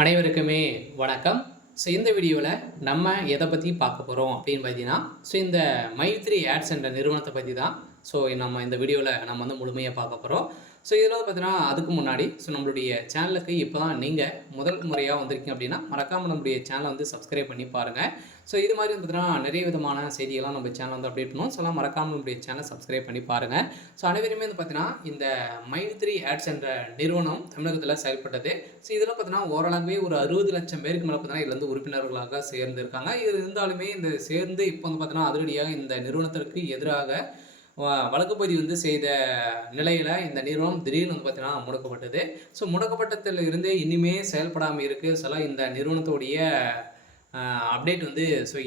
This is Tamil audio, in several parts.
அனைவருக்குமே வணக்கம். இந்த வீடியோவில் நம்ம எதை பற்றி பார்க்க போகிறோம் அப்படின்னு பார்த்தீங்கன்னா, இந்த மைத்ரி ஆட்ஸ் என்ற நிறுவனத்தை பற்றி தான் நம்ம இந்த வீடியோவில் நம்ம வந்து முழுமையாக பார்க்க போகிறோம். இதில் வந்து பார்த்தீங்கன்னா, அதுக்கு முன்னாடி நம்மளுடைய சேனலுக்கு இப்போ தான் நீங்கள் முதல் முறையாக வந்திருக்கீங்க அப்படின்னா, மறக்காமல் நம்மளுடைய சேனலை வந்து சப்ஸ்கிரைப் பண்ணி பாருங்கள். இது மாதிரி வந்து பார்த்தீங்கன்னா, நிறைய விதமான செய்திகள்லாம் நம்ம சேனல் வந்து அப்டேட் பண்ணுவோம். எல்லாம் மறக்காமல் நம்மளுடைய சேனலை சப்ஸ்கிரைப் பண்ணி பாருங்கள். அனைவருமே வந்து பார்த்தீங்கன்னா, இந்த மைத்ரி ஆட்ஸ் என்ற நிறுவனம் தமிழகத்தில் செயல்பட்டது. இதில் பார்த்தீங்கன்னா, ஓரளவே ஒரு 60 லட்சம் பேருக்கு மேலே பார்த்தீங்கன்னா, இதில் வந்து உறுப்பினர்களாக சேர்ந்திருக்காங்க. இது இருந்தாலுமே இந்த சேர்ந்து இப்போ வந்து பார்த்தீங்கன்னா, அதிரடியாக இந்த நிறுவனத்திற்கு எதிராக வழக்கு பதிவு வந்து செய்த நிலையில் இந்த நிறுவனம் திடீர்னு வந்து பார்த்தீங்கன்னா முடக்கப்பட்டது. முடக்கப்பட்டதில் இருந்தே இனிமே செயல்படாமல் இருக்குது. இந்த நிறுவனத்துடைய அப்டேட் வந்து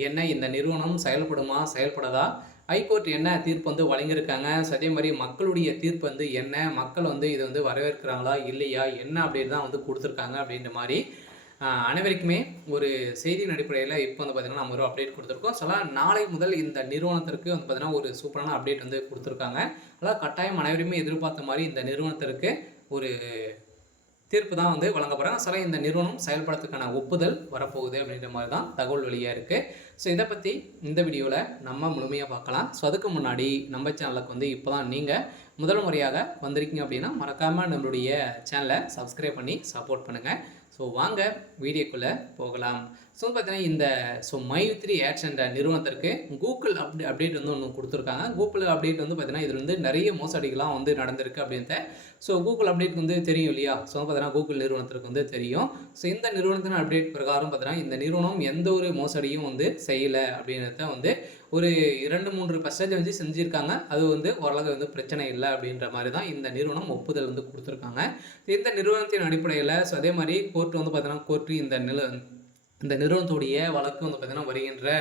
என்ன இந்த நிறுவனம் செயல்படுமா, செயல்படாதா, ஹைகோர்ட் என்ன தீர்ப்பு வந்து வழங்கியிருக்காங்க, அதே மாதிரி மக்களுடைய தீர்ப்பு வந்து என்ன, மக்கள் வந்து இதை வந்து வரவேற்கிறாங்களா இல்லையா, என்ன அப்டேட் தான் வந்து கொடுத்துருக்காங்க அப்படின்ற மாதிரி அனைவருக்குமே ஒரு செய்தியின் அடிப்படையில் இப்போ வந்து பார்த்திங்கன்னா நம்ம ஒரு அப்டேட் கொடுத்துருக்கோம். நாளை முதல் இந்த நிறுவனத்திற்கு வந்து பார்த்திங்கன்னா ஒரு சூப்பரான அப்டேட் வந்து கொடுத்துருக்காங்க. அதாவது கட்டாயம் அனைவருமே எதிர்பார்த்த மாதிரி இந்த நிறுவனத்திற்கு ஒரு தீர்ப்பு தான் வந்து வழங்க போகிறாங்க. இந்த நிறுவனம் செயல்படுறதுக்கான ஒப்புதல் வரப்போகுது அப்படின்ற மாதிரி தான் தகவல் வெளியாக இருக்குது. இதை பற்றி இந்த வீடியோவில் நம்ம முழுமையாக பார்க்கலாம். அதுக்கு முன்னாடி நம்ம சேனலுக்கு வந்து இப்போ தான் நீங்கள் முதல் முறையாக வந்திருக்கீங்க அப்படின்னா மறக்காமல் நம்மளுடைய சேனலை சப்ஸ்கிரைப் பண்ணி சப்போர்ட் பண்ணுங்கள். வாங்க வீடியோக்குள்ளே போகலாம். பார்த்தீங்கன்னா இந்த மைத்ரி ஆட்ஸ் என்ற நிறுவனத்திற்கு கூகுள் அப்டேட் வந்து ஒன்று கொடுத்துருக்காங்க. கூகுள் அப்டேட் வந்து பார்த்தீங்கன்னா இதில் வந்து நிறைய மோசடிகள்லாம் வந்து நடந்திருக்கு அப்படின்ட்டு. கூகுள் அப்டேட் வந்து தெரியும் இல்லையா? பார்த்தீங்கன்னா கூகுள் நிறுவனத்திற்கு வந்து தெரியும். இந்த நிறுவனத்தின் அப்டேட் பிரகாரம் பார்த்தீங்கன்னா இந்த நிறுவனம் எந்த ஒரு மோசடியும் வந்து செய்யலை அப்படின்றத வந்து ஒரு 2-3% வந்து செஞ்சுருக்காங்க. அது வந்து ஓரளவு வந்து பிரச்சனை இல்லை அப்படின்ற மாதிரி தான் இந்த நிறுவனம் ஒப்புதல் வந்து கொடுத்துருக்காங்க. இந்த நிறுவனத்தின் அடிப்படையில் அதே மாதிரி கோர்ட் வந்து பார்த்தீங்கன்னா இந்த நிறுவனத்துடைய வழக்கு வந்து பார்த்தீங்கன்னா வருகின்ற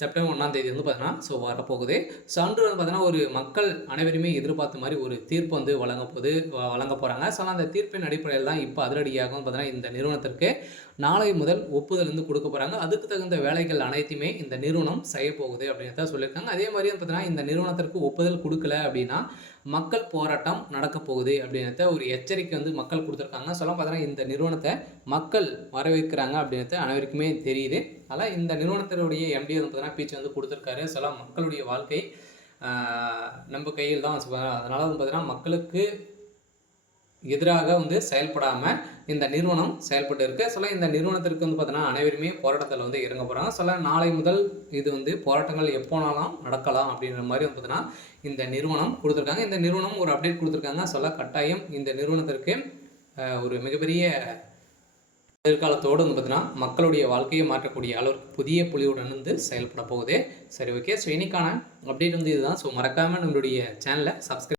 செப்டம்பர் 1ஆம் தேதி வந்து பார்த்தீங்கன்னா வரப்போகுது. அன்று வந்து பார்த்தீங்கன்னா ஒரு மக்கள் அனைவருமே எதிர்பார்த்த மாதிரி ஒரு தீர்ப்பு வந்து வழங்க போகிறாங்க. அந்த தீர்ப்பின் அடிப்படையில் தான் இப்போ அதிரடியாக வந்து பார்த்தீங்கன்னா இந்த நிறுவனத்திற்கு நாளை முதல் ஒப்புதல் வந்து கொடுக்க போகிறாங்க. அதுக்கு தகுந்த வேலைகள் அனைத்துமே இந்த நிறுவனம் செய்ய போகுது அப்படின்னு தான் சொல்லியிருக்காங்க. அதே மாதிரி வந்து பார்த்தீங்கன்னா இந்த நிறுவனத்திற்கு ஒப்புதல் கொடுக்கல அப்படின்னா மக்கள் போராட்டம் நடக்க போகுது அப்படின்றத ஒரு எச்சரிக்கை வந்து மக்கள் கொடுத்துருக்காங்க. பார்த்தீங்கன்னா இந்த நிறுவனத்தை மக்கள் வரவேற்கிறாங்க அப்படின்றது அனைவருக்குமே தெரியுது. அதனால் இந்த நிறுவனத்தினுடைய எம்டி வந்து பார்த்தீங்கன்னா பீச் வந்து கொடுத்துருக்காரு. மக்களுடைய வாழ்க்கை நம்ம கையில் தான். அதனால் வந்து பார்த்தீங்கன்னா மக்களுக்கு எதிராக வந்து செயல்படாமல் இந்த நிறுவனம் செயல்பட்டு இருக்கு. இந்த நிறுவனத்திற்கு வந்து பார்த்தீங்கன்னா அனைவருமே போராட்டத்தில் வந்து இறங்க போகிறாங்க. நாளை முதல் இது வந்து போராட்டங்கள் எப்போனாலும் நடக்கலாம் அப்படின்ற மாதிரி வந்து பார்த்தீங்கன்னா இந்த நிறுவனம் கொடுத்துருக்காங்க. இந்த நிறுவனம் ஒரு அப்டேட் கொடுத்துருக்காங்க. கட்டாயம் இந்த நிறுவனத்திற்கு ஒரு மிகப்பெரிய எதிர்காலத்தோடு வந்து பார்த்தீங்கன்னா மக்களுடைய வாழ்க்கையை மாற்றக்கூடிய அளவுக்கு புதிய புலியுடன் வந்து செயல்பட போகுது. ஓகே. இன்னைக்கான அப்டேட் வந்து இதுதான். மறக்காமல் நம்மளுடைய சேனலை சப்ஸ்கிரைப்